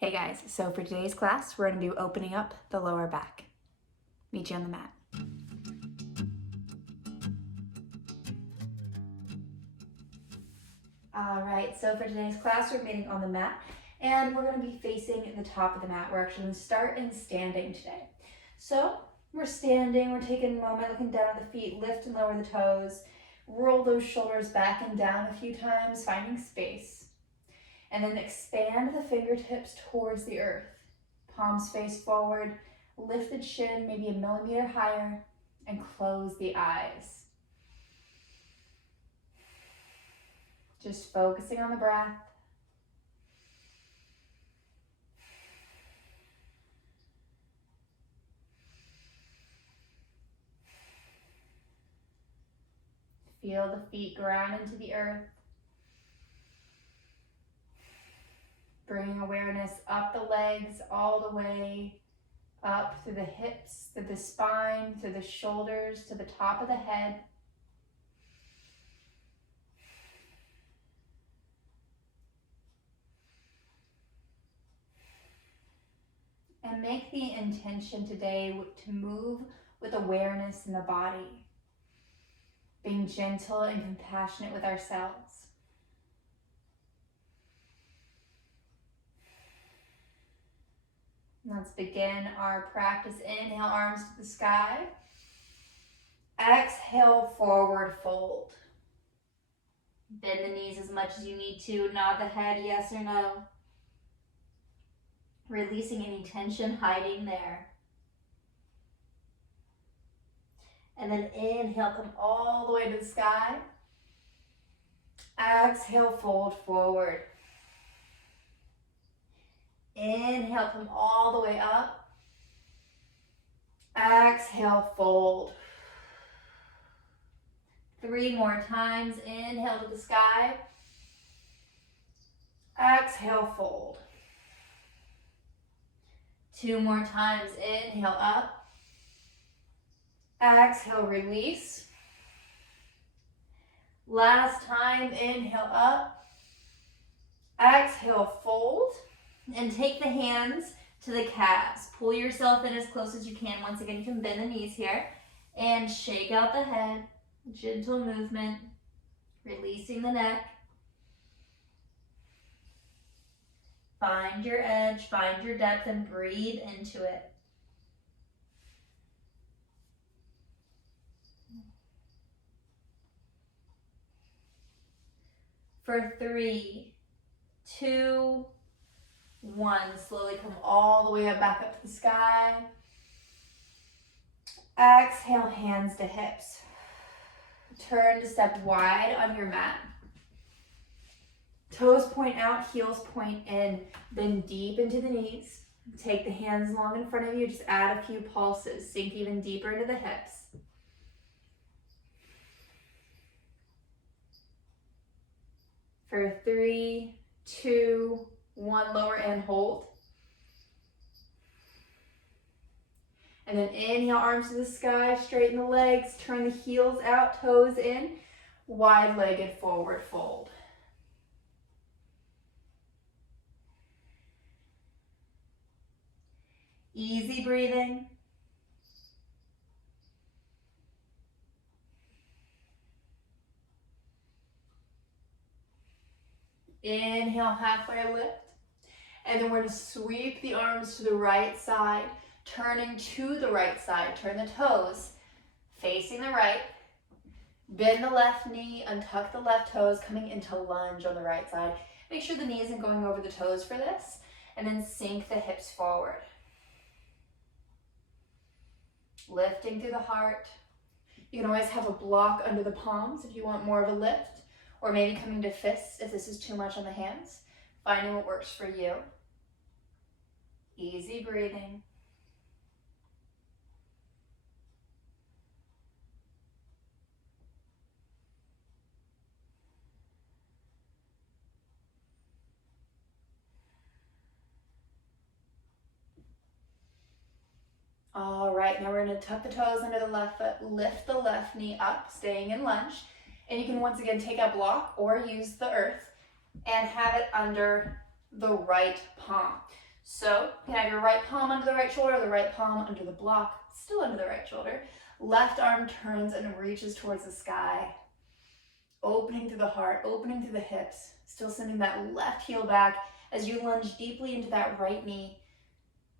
Hey guys, so for today's class, we're going to do opening up the lower back. Meet you on the mat. All right, so for today's class, we're meeting on the mat, and we're going to be facing the top of the mat. We're actually going to start in standing today. So we're standing, we're taking a moment, looking down at the feet, lift and lower the toes, roll those shoulders back and down a few times, finding space. And then expand the fingertips towards the earth. Palms face forward, lift the chin maybe a millimeter higher, and close the eyes. Just focusing on the breath. Feel the feet ground into the earth. Bringing awareness up the legs, all the way up through the hips, through the spine, through the shoulders, to the top of the head. And make the intention today to move with awareness in the body, being gentle and compassionate with ourselves. Let's begin our practice. Inhale, arms to the sky. Exhale, forward fold. Bend the knees as much as you need to. Nod the head, yes or no. Releasing any tension hiding there. And then inhale, come all the way to the sky. Exhale, fold forward. Inhale, come all the way up. Exhale, fold. 3 more times. Inhale to the sky. Exhale, fold. 2 more times. Inhale up. Exhale, release. Last time. Inhale up. Exhale, fold. And take the hands to the calves. Pull yourself in as close as you can. Once again, you can bend the knees here. And shake out the head. Gentle movement. Releasing the neck. Find your edge, find your depth, and breathe into it. For 3, 2, 1. Slowly come all the way up, back up to the sky. Exhale, hands to hips. Turn to step wide on your mat. Toes point out, heels point in. Bend deep into the knees. Take the hands long in front of you. Just add a few pulses. Sink even deeper into the hips. For 3, 2, 1, lower and hold. And then inhale, arms to the sky, straighten the legs, turn the heels out, toes in, wide-legged forward fold. Easy breathing. Inhale, halfway lift. And then we're going to sweep the arms to the right side, turning to the right side. Turn the toes facing the right. Bend the left knee, untuck the left toes, coming into lunge on the right side. Make sure the knee isn't going over the toes for this. And then sink the hips forward. Lifting through the heart. You can always have a block under the palms if you want more of a lift, or maybe coming to fists if this is too much on the hands. Finding what works for you. Easy breathing. All right, now we're going to tuck the toes under the left foot, lift the left knee up, staying in lunge. And you can once again take a block or use the earth and have it under the right palm. So you can have your right palm under the right shoulder, the right palm under the block, still under the right shoulder. Left arm turns and reaches towards the sky. Opening through the heart, opening through the hips. Still sending that left heel back as you lunge deeply into that right knee.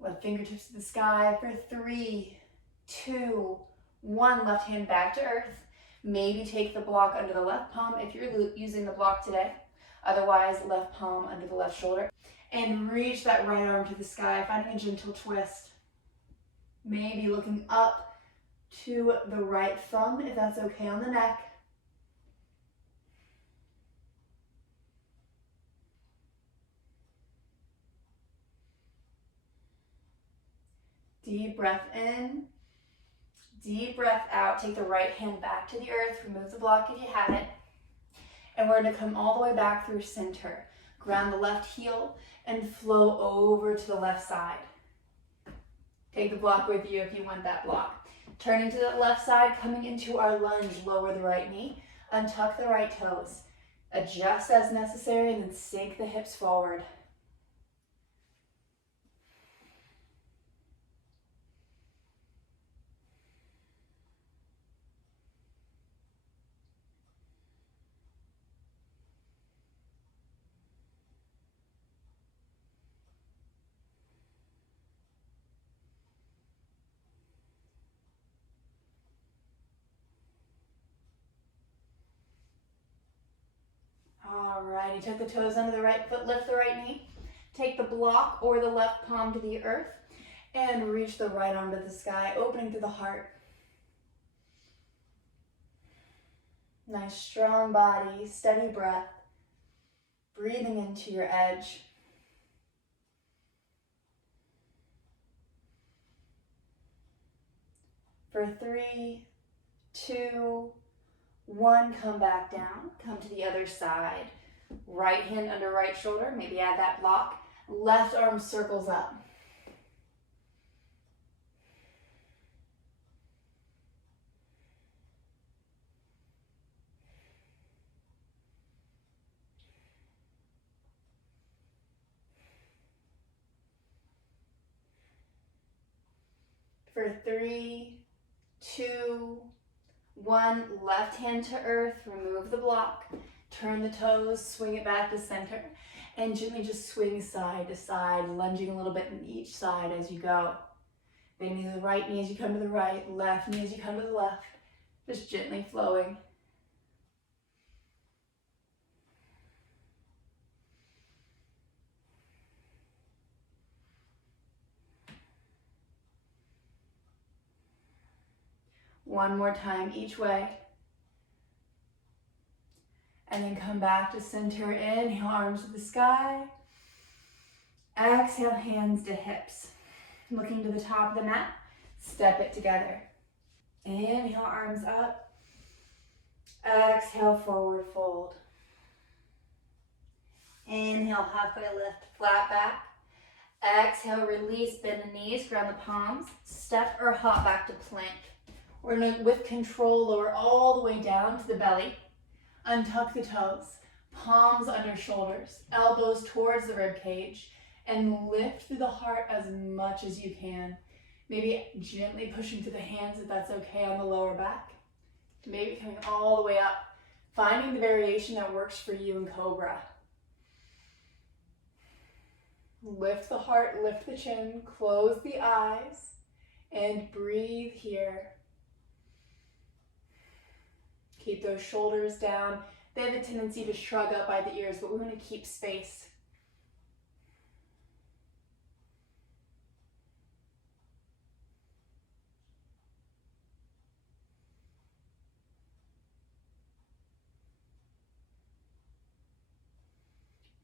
Left fingertips to the sky for 3, 2, 1. Left hand back to earth. Maybe take the block under the left palm if you're using the block today. Otherwise, left palm under the left shoulder. And reach that right arm to the sky, finding a gentle twist. Maybe looking up to the right thumb, if that's okay, on the neck. Deep breath in, deep breath out. Take the right hand back to the earth. Remove the block if you have it. And we're going to come all the way back through center. Ground the left heel and flow over to the left side. Take the block with you if you want that block. Turning to the left side, coming into our lunge, lower the right knee, untuck the right toes. Adjust as necessary and then sink the hips forward. Alrighty, tuck the toes under the right foot, lift the right knee. Take the block or the left palm to the earth and reach the right arm to the sky, opening through the heart. Nice strong body, steady breath, breathing into your edge. For 3, 2, 1, come back down, come to the other side. Right hand under right shoulder, maybe add that block. Left arm circles up. For 3, 2, 1, left hand to earth, remove the block, turn the toes, swing it back to center, and gently just swing side to side, lunging a little bit in each side as you go. Bending the right knee as you come to the right, left knee as you come to the left, just gently flowing. One more time each way. And then come back to center. Inhale, arms to the sky. Exhale, hands to hips. Looking to the top of the mat, step it together. Inhale, arms up. Exhale, forward fold. Inhale, halfway lift, flat back. Exhale, release, bend the knees, ground the palms. Step or hop back to plank. We're going to, with control, lower all the way down to the belly. Untuck the toes, palms under shoulders, elbows towards the rib cage, and lift through the heart as much as you can. Maybe gently pushing through the hands if that's okay on the lower back. Maybe coming all the way up, finding the variation that works for you in Cobra. Lift the heart, lift the chin, close the eyes, and breathe here. Keep those shoulders down. They have a tendency to shrug up by the ears, but we want to keep space.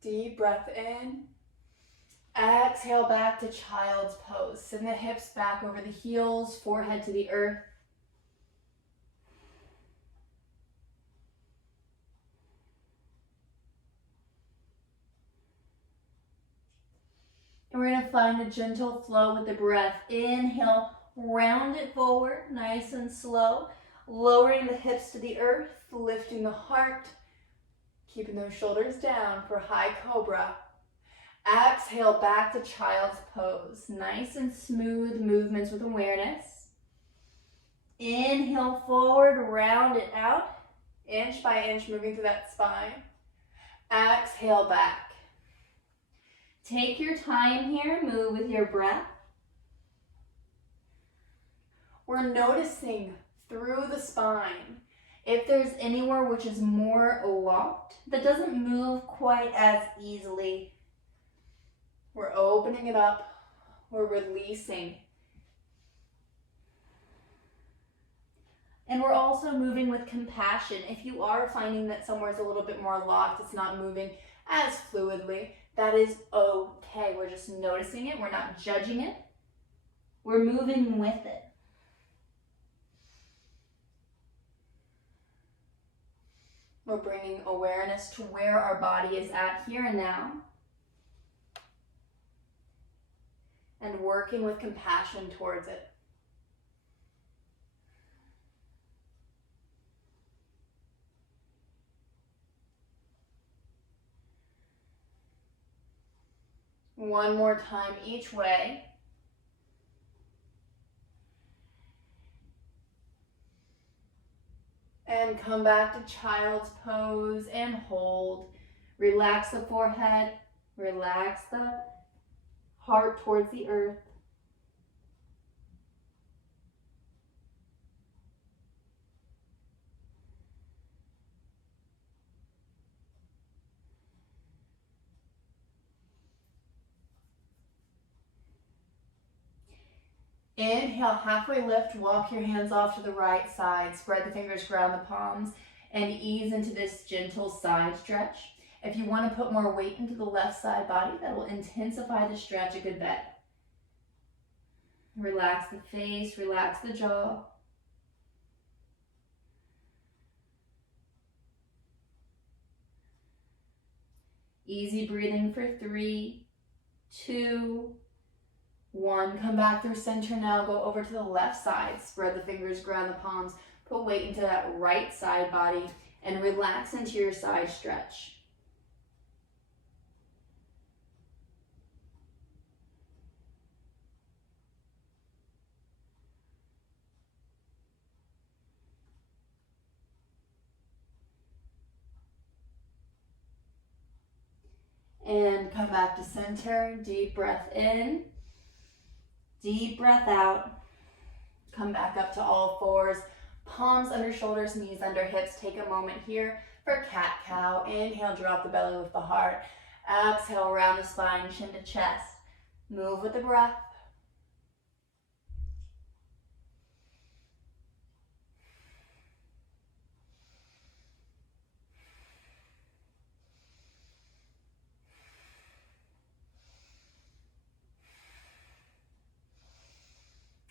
Deep breath in. Exhale back to child's pose. Send the hips back over the heels, forehead to the earth. And we're going to find a gentle flow with the breath. Inhale, round it forward, nice and slow. Lowering the hips to the earth, lifting the heart. Keeping those shoulders down for high cobra. Exhale, back to child's pose. Nice and smooth movements with awareness. Inhale forward, round it out. Inch by inch, moving through that spine. Exhale back. Take your time here, move with your breath. We're noticing through the spine if there's anywhere which is more locked, that doesn't move quite as easily. We're opening it up, we're releasing. And we're also moving with compassion. If you are finding that somewhere's a little bit more locked, it's not moving as fluidly, that is okay. We're just noticing it, we're not judging it. We're moving with it. We're bringing awareness to where our body is at here and now. And working with compassion towards it. One more time each way. And come back to child's pose and hold. Relax the forehead, relax the heart towards the earth. Inhale, halfway lift, walk your hands off to the right side, spread the fingers, ground the palms, and ease into this gentle side stretch. If you want to put more weight into the left side body, that will intensify the stretch a good bit. Relax the face, relax the jaw. Easy breathing for 3, 2, 1. Come back through center now. Go over to the left side. Spread the fingers, ground the palms. Put weight into that right side body and relax into your side stretch. And come back to center. Deep breath in. Deep breath out. Come back up to all fours. Palms under shoulders, knees under hips. Take a moment here for cat-cow. Inhale, drop the belly with the heart. Exhale, round the spine, chin to chest. Move with the breath.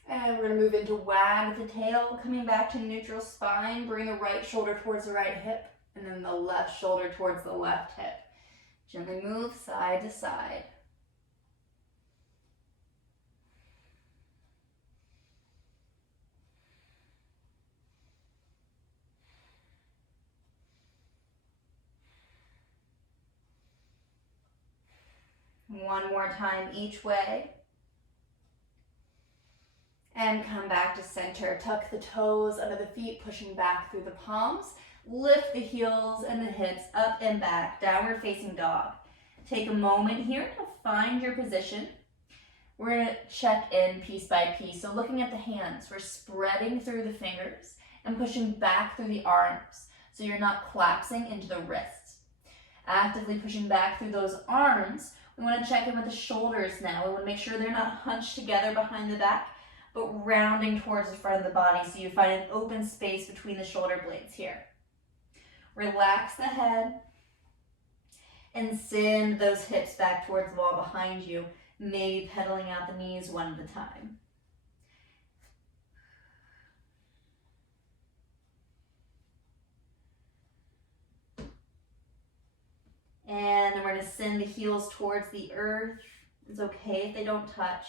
And we're going to move into wag the tail, coming back to neutral spine. Bring the right shoulder towards the right hip, and then the left shoulder towards the left hip. Gently move side to side. One more time each way. And come back to center. Tuck the toes under the feet, pushing back through the palms. Lift the heels and the hips up and back, downward facing dog. Take a moment here to find your position. We're going to check in piece by piece. So looking at the hands, we're spreading through the fingers and pushing back through the arms so you're not collapsing into the wrists. Actively pushing back through those arms, we want to check in with the shoulders now. We want to make sure they're not hunched together behind the back, but rounding towards the front of the body so you find an open space between the shoulder blades here. Relax the head and send those hips back towards the wall behind you, maybe pedaling out the knees one at a time. And then we're going to send the heels towards the earth. It's okay if they don't touch.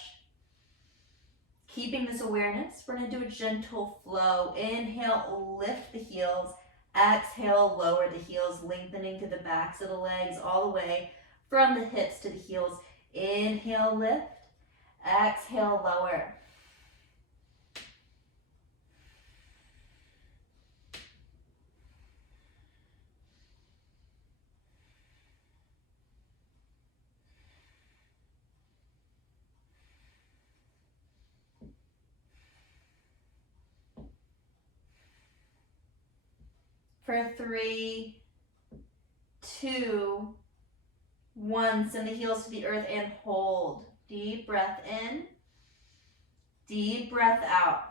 Keeping this awareness, we're going to do a gentle flow. Inhale, lift the heels. Exhale, lower the heels, lengthening to the backs of the legs all the way. From the hips to the heels. Inhale, lift. Exhale, lower. For 3, 2, 1. Send the heels to the earth and hold. Deep breath in. Deep breath out.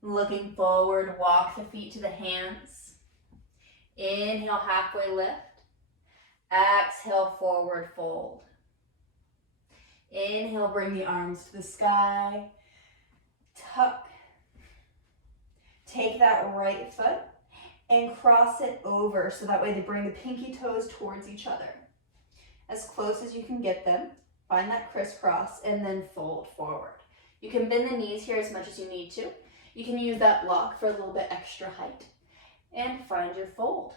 Looking forward, walk the feet to the hands. Inhale, halfway lift. Exhale, forward fold. Inhale, bring the arms to the sky. Tuck. Take that right foot and cross it over so that way they bring the pinky toes towards each other. As close as you can get them. Find that crisscross and then fold forward. You can bend the knees here as much as you need to. You can use that block for a little bit extra height. And find your fold.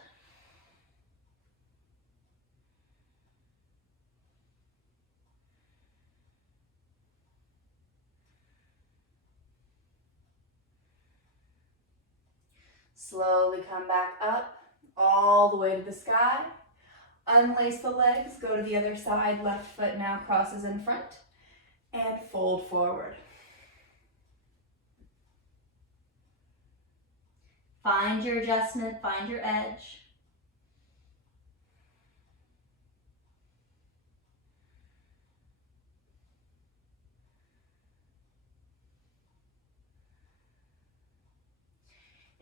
Slowly come back up, all the way to the sky. Unlace the legs, go to the other side. Left foot now crosses in front. And fold forward. Find your adjustment, find your edge.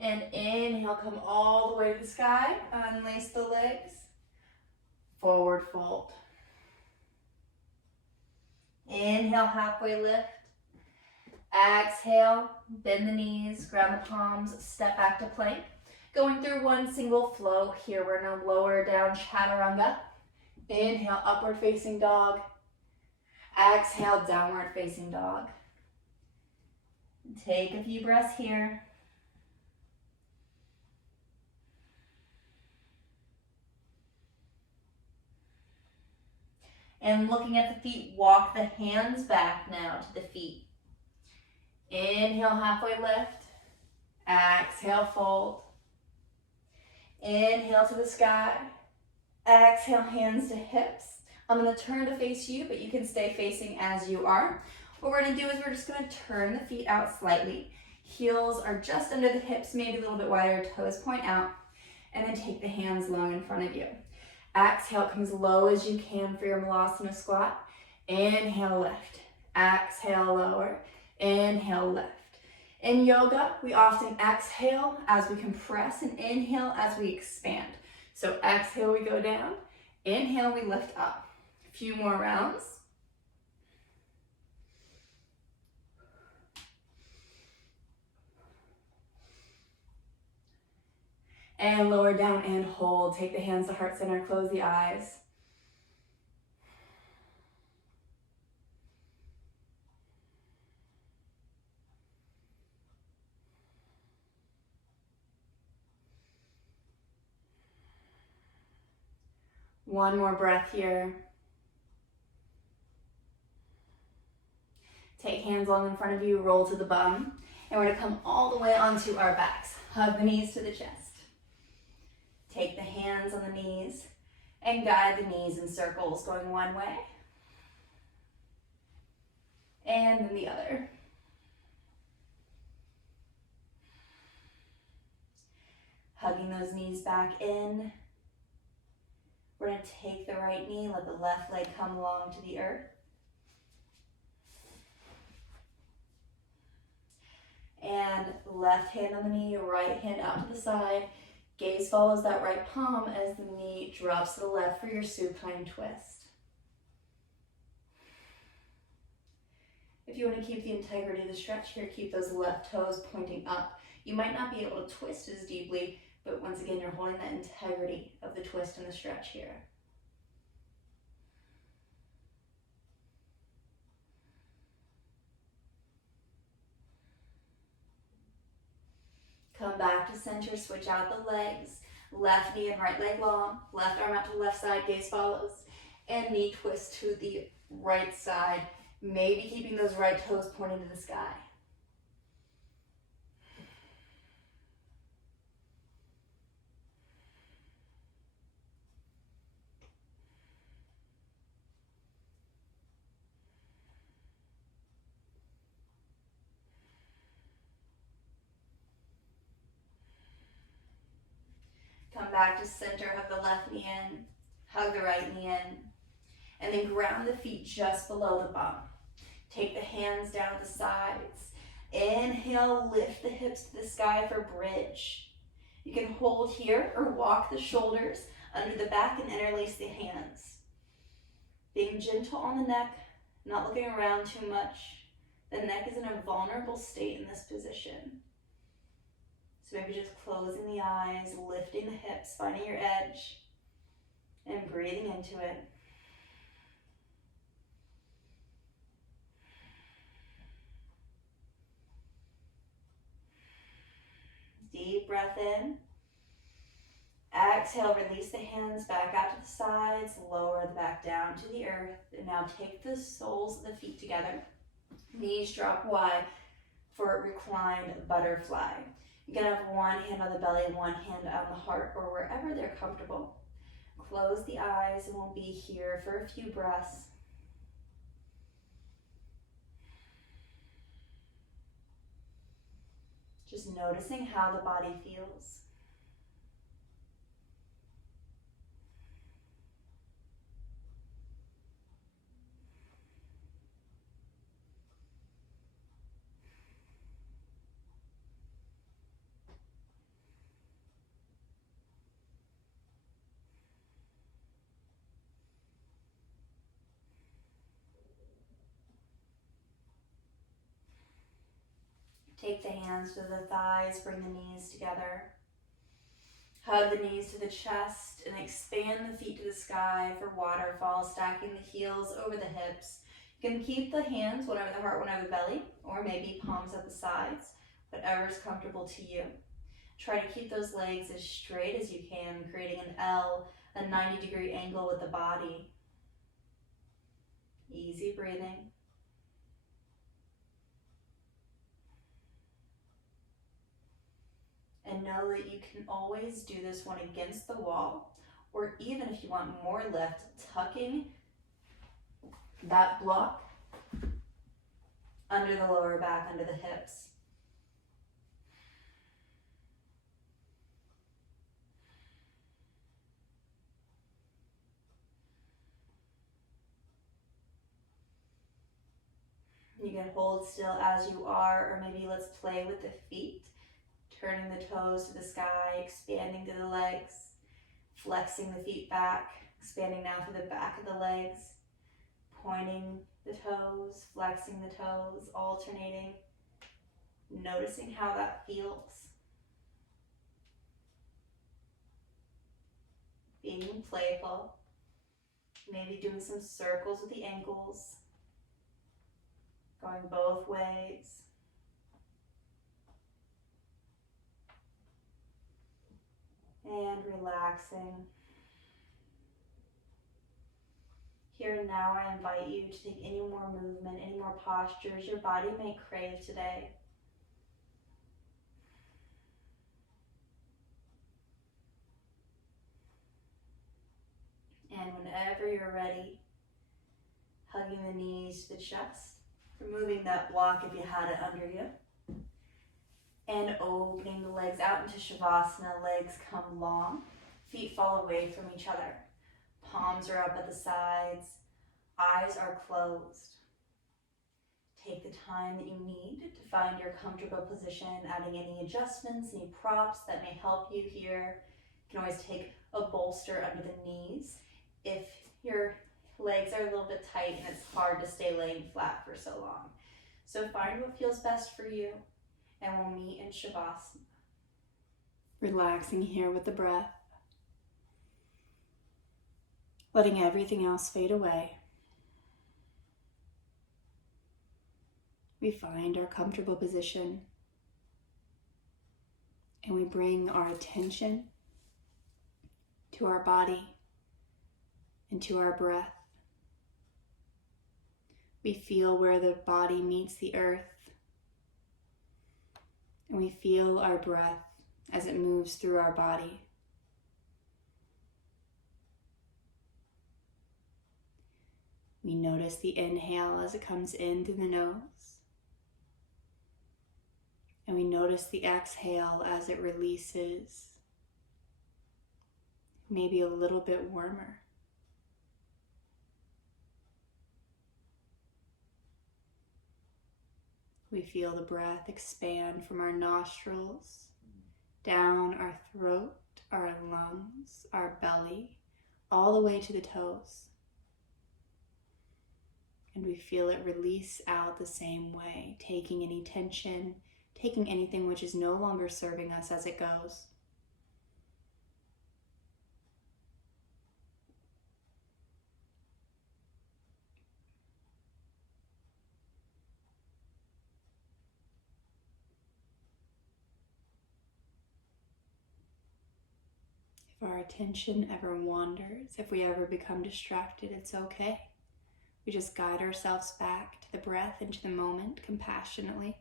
And inhale, come all the way to the sky. Unlace the legs. Forward fold. Inhale, halfway lift. Exhale, bend the knees, ground the palms, step back to plank. Going through one single flow here. We're going to lower down chaturanga. Inhale, upward facing dog. Exhale, downward facing dog. Take a few breaths here. And looking at the feet, walk the hands back now to the feet. Inhale, halfway lift. Exhale, fold. Inhale to the sky. Exhale, hands to hips. I'm going to turn to face you, but you can stay facing as you are. What we're going to do is we're just going to turn the feet out slightly. Heels are just under the hips, maybe a little bit wider, toes point out. And then take the hands long in front of you. Exhale, come as low as you can for your Malasana squat. Inhale, lift. Exhale, lower. Inhale, lift. In yoga, we often exhale as we compress and inhale as we expand. So exhale, we go down. Inhale, we lift up. A few more rounds. And lower down and hold. Take the hands to heart center, close the eyes. One more breath here. Take hands long in front of you, roll to the bum. And we're gonna come all the way onto our backs. Hug the knees to the chest. Take the hands on the knees and guide the knees in circles, going one way and then the other. Hugging those knees back in. We're going to take the right knee, let the left leg come along to the earth. And left hand on the knee, right hand out to the side. Gaze follows that right palm as the knee drops to the left for your supine twist. If you want to keep the integrity of the stretch here, keep those left toes pointing up. You might not be able to twist as deeply, but once again, you're holding that integrity of the twist and the stretch here. Come back to center, switch out the legs. Left knee and right leg long. Left arm out to the left side, gaze follows. And knee twist to the right side. Maybe keeping those right toes pointing to the sky. Come back to center, hug the left knee in, hug the right knee in, and then ground the feet just below the bum. Take the hands down the sides. Inhale, lift the hips to the sky for bridge. You can hold here or walk the shoulders under the back and interlace the hands. Being gentle on the neck, not looking around too much. The neck is in a vulnerable state in this position. So maybe just closing the eyes, lifting the hips, finding your edge, and breathing into it. Deep breath in. Exhale, release the hands back out to the sides, lower the back down to the earth. And now take the soles of the feet together. Knees drop wide for reclined butterfly. You can have one hand on the belly and one hand on the heart or wherever they're comfortable. Close the eyes and we'll be here for a few breaths. Just noticing how the body feels. Take the hands to the thighs, bring the knees together. Hug the knees to the chest and expand the feet to the sky for waterfall, stacking the heels over the hips. You can keep the hands, one over the heart, one over the belly, or maybe palms at the sides, whatever's comfortable to you. Try to keep those legs as straight as you can, creating an L, a 90-degree angle with the body. Easy breathing. And know that you can always do this one against the wall, or even if you want more lift, tucking that block under the lower back, under the hips. You can hold still as you are, or maybe let's play with the feet. Turning the toes to the sky, expanding to the legs, flexing the feet back, expanding now through the back of the legs, pointing the toes, flexing the toes, alternating, noticing how that feels. Being playful, maybe doing some circles with the ankles, going both ways. And relaxing. Here and now, I invite you to take any more movement, any more postures your body may crave today. And whenever you're ready, hugging the knees to the chest, removing that block if you had it under you. And opening the legs out into Shavasana, legs come long, feet fall away from each other. Palms are up at the sides, eyes are closed. Take the time that you need to find your comfortable position, adding any adjustments, any props that may help you here. You can always take a bolster under the knees if your legs are a little bit tight and it's hard to stay laying flat for so long. So find what feels best for you. And we'll meet in Shavasana. Relaxing here with the breath. Letting everything else fade away. We find our comfortable position. And we bring our attention to our body and to our breath. We feel where the body meets the earth. And we feel our breath as it moves through our body. We notice the inhale as it comes in through the nose. And we notice the exhale as it releases, maybe a little bit warmer. We feel the breath expand from our nostrils, down our throat, our lungs, our belly, all the way to the toes. And we feel it release out the same way, taking any tension, taking anything which is no longer serving us as it goes. If our attention ever wanders, if we ever become distracted, it's okay. We just guide ourselves back to the breath and to the moment compassionately.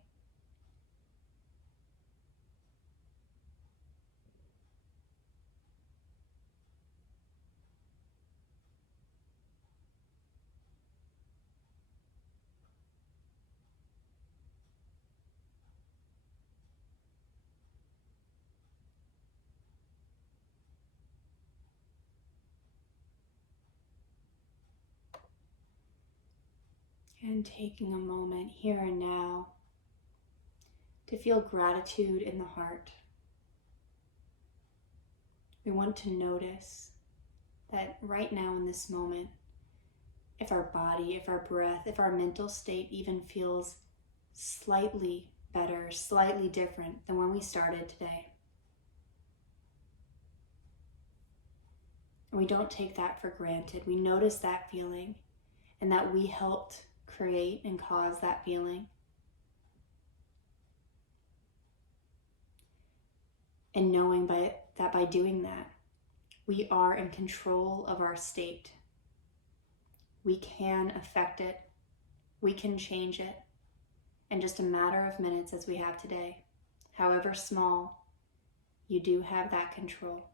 And taking a moment here and now to feel gratitude in the heart. We want to notice that right now in this moment, if our body, if our breath, if our mental state even feels slightly better, slightly different than when we started today. And we don't take that for granted. We notice that feeling and that we helped create and cause that feeling. And knowing that by doing that, we are in control of our state. We can affect it. We can change it in just a matter of minutes as we have today. However small, you do have that control.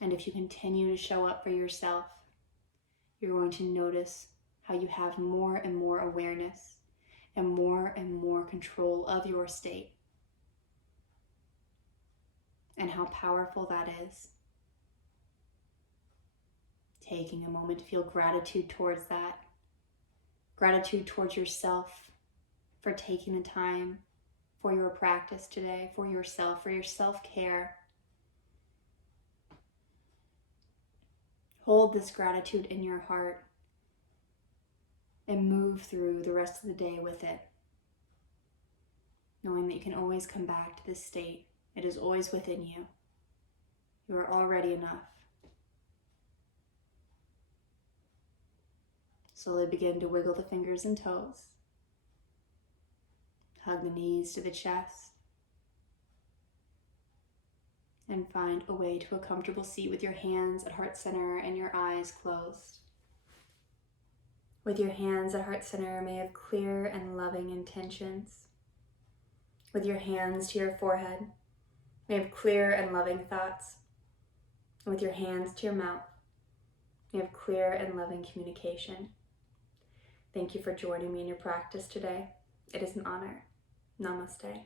And if you continue to show up for yourself, you're going to notice how you have more and more awareness and more control of your state. And how powerful that is. Taking a moment to feel gratitude towards that. Gratitude towards yourself for taking the time for your practice today, for your self-care. Hold this gratitude in your heart and move through the rest of the day with it, knowing that you can always come back to this state. It is always within you. You are already enough. Slowly begin to wiggle the fingers and toes. Hug the knees to the chest. And find a way to a comfortable seat with your hands at heart center and your eyes closed. With your hands at heart center, may you have clear and loving intentions. With your hands to your forehead, may you have clear and loving thoughts. And with your hands to your mouth, may you have clear and loving communication. Thank you for joining me in your practice today. It is an honor. Namaste.